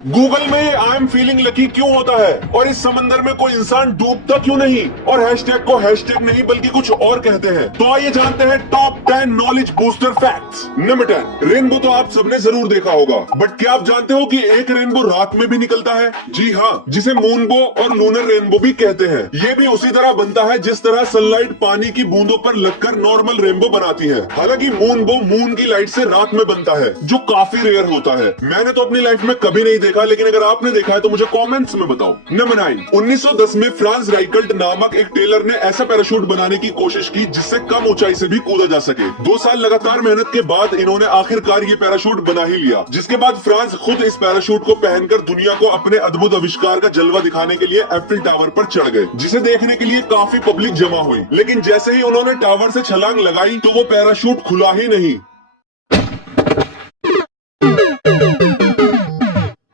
Google में I am feeling lucky क्यों होता है और इस समंदर में कोई इंसान डूबता क्यों नहीं और हैशटैग को हैशटैग नहीं बल्कि कुछ और कहते हैं। तो आइए जानते हैं top 10 knowledge booster facts. Number 10, rainbow तो आप सबने जरूर देखा होगा, बट क्या आप जानते हो कि एक रेनबो रात में भी निकलता है? जी हाँ, जिसे मूनबो और लूनर रेनबो भी कहते हैं। ये भी उसी तरह बनता है जिस तरह सनलाइट पानी की बूंदों पर लगकर नॉर्मल रेनबो बनाती है। हालांकि मूनबो मून की लाइट से रात में बनता है, जो काफी रेयर होता है। मैंने तो अपनी लाइफ में कभी नहीं देखा, लेकिन अगर आपने देखा है तो मुझे कमेंट्स में बताओ। नंबर 9, 1910 में फ्रांस राइकल्ट नामक एक टेलर ने ऐसा पैराशूट बनाने की कोशिश की जिससे कम ऊंचाई से भी कूदा जा सके। 2 साल लगातार मेहनत के बाद इन्होंने आखिरकार ये पैराशूट बना ही लिया, जिसके बाद फ्रांस खुद इस पैराशूट को पहनकर दुनिया को अपने अद्भुत आविष्कार का जलवा दिखाने के लिए एफिल टावर पर चढ़ गए, जिसे देखने के लिए काफी पब्लिक जमा हुई। लेकिन जैसे ही उन्होंने टावर से छलांग लगाई तो वो पैराशूट खुला ही नहीं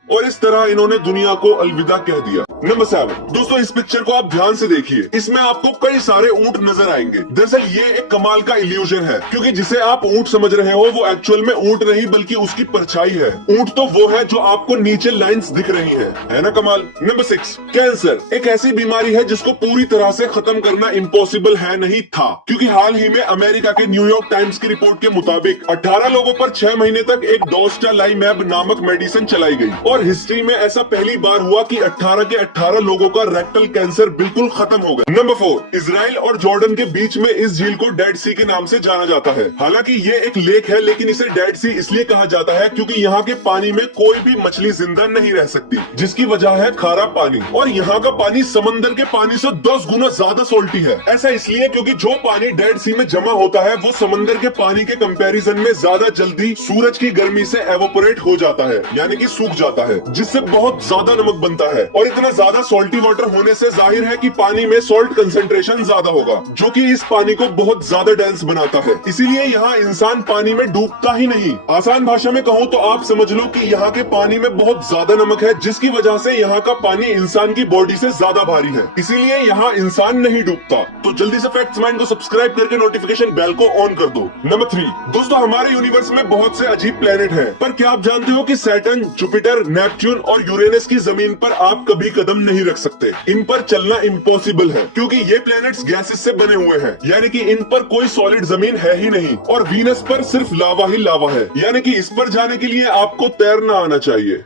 और इस तरह इन्होंने दुनिया को अलविदा कह दिया। नंबर 7, दोस्तों इस पिक्चर को आप ध्यान से देखिए। इसमें आपको कई सारे ऊंट नजर आएंगे। दरअसल ये एक कमाल का इल्यूजन है, क्योंकि जिसे आप ऊंट समझ रहे हो वो एक्चुअल में ऊंट नहीं बल्कि उसकी परछाई है। ऊंट तो वो है जो आपको नीचे लाइंस दिख रही है ना कमाल। नंबर 6, कैंसर एक ऐसी बीमारी है जिसको पूरी तरह से खत्म करना इम्पॉसिबल है नहीं था, क्योंकि हाल ही में अमेरिका के न्यूयॉर्क टाइम्स की रिपोर्ट के मुताबिक 18 लोगों पर 6 महीने तक एक डोस्टालाइमैब नामक मेडिसिन चलाई गई और हिस्ट्री में ऐसा पहली बार हुआ कि 18 के 18 लोगों का रेक्टल कैंसर बिल्कुल खत्म हो गया। नंबर 4, इजराइल और जॉर्डन के बीच में इस झील को डेड सी के नाम से जाना जाता है। हालांकि ये एक लेक है, लेकिन इसे डेड सी इसलिए कहा जाता है क्योंकि यहाँ के पानी में कोई भी मछली जिंदा नहीं रह सकती, जिसकी वजह है खारा पानी। और यहाँ का पानी समंदर के पानी से 10 गुना ज्यादा सोल्टी है। ऐसा इसलिए क्योंकि जो पानी डेड सी में जमा होता है वो समंदर के पानी के कंपैरिजन में ज्यादा जल्दी सूरज की गर्मी से एवोपोरेट हो जाता है, यानी कि सूख जाता है, जिससे बहुत ज्यादा नमक बनता है। और इतना ज्यादा सॉल्टी वाटर होने से जाहिर है कि पानी में सॉल्ट कंसंट्रेशन ज्यादा होगा, जो कि इस पानी को बहुत ज्यादा डेंस बनाता है। इसीलिए यहाँ इंसान पानी में डूबता ही नहीं। आसान भाषा में कहूँ तो आप समझ लो कि यहाँ के पानी में बहुत ज्यादा नमक है, जिसकी वजह से यहाँ का पानी इंसान की बॉडी से ज्यादा भारी है, इसीलिए यहाँ इंसान नहीं डूबता। तो जल्दी से फैक्ट्स माइंड को सब्सक्राइब करके नोटिफिकेशन बेल को ऑन कर दो। नंबर 3, दोस्तों हमारे यूनिवर्स में बहुत से अजीब प्लेनेट हैं, पर क्या आप जानते हो कि सैटर्न, जुपिटर, नेपच्यून और यूरेनस की जमीन पर आप कभी कदम नहीं रख सकते। इन पर चलना इम्पॉसिबल है, क्योंकि ये प्लैनेट्स गैसेस से बने हुए हैं, यानी कि इन पर कोई सॉलिड जमीन है ही नहीं। और वीनस पर सिर्फ लावा ही लावा है, यानी कि इस पर जाने के लिए आपको तैरना आना चाहिए।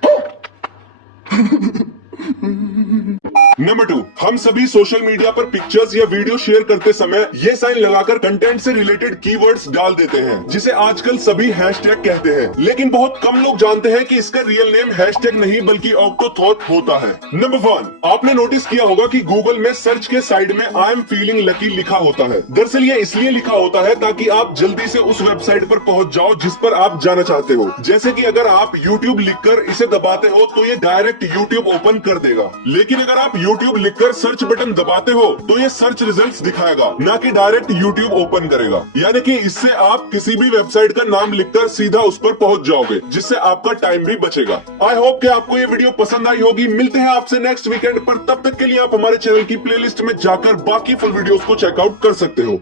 नंबर 2, हम सभी सोशल मीडिया पर पिक्चर्स या वीडियो शेयर करते समय ये साइन लगाकर कंटेंट से रिलेटेड कीवर्ड्स डाल देते हैं, जिसे आजकल सभी हैशटैग कहते हैं। लेकिन बहुत कम लोग जानते हैं कि इसका रियल नेम हैशटैग नहीं बल्कि ऑक्टोथॉट होता है। नंबर 1, आपने नोटिस किया होगा कि गूगल में सर्च के साइड में आई एम फीलिंग लकी लिखा होता है। दरअसल ये इसलिए लिखा होता है ताकि आप जल्दी से उस वेबसाइट पर पहुंच जाओ जिस पर आप जाना चाहते हो। जैसे कि अगर आप YouTube लिखकर इसे दबाते हो तो ये डायरेक्ट YouTube ओपन कर देगा, लेकिन अगर आप YouTube लिखकर सर्च बटन दबाते हो तो ये सर्च रिजल्ट्स दिखाएगा, ना कि डायरेक्ट YouTube ओपन करेगा। यानी कि इससे आप किसी भी वेबसाइट का नाम लिखकर सीधा उस पर पहुंच जाओगे, जिससे आपका टाइम भी बचेगा। आई होप कि आपको ये वीडियो पसंद आई होगी। मिलते हैं आपसे नेक्स्ट वीकेंड पर, तब तक के लिए आप हमारे चैनल की प्लेलिस्ट में जाकर बाकी फुल वीडियोस को चेकआउट कर सकते हो।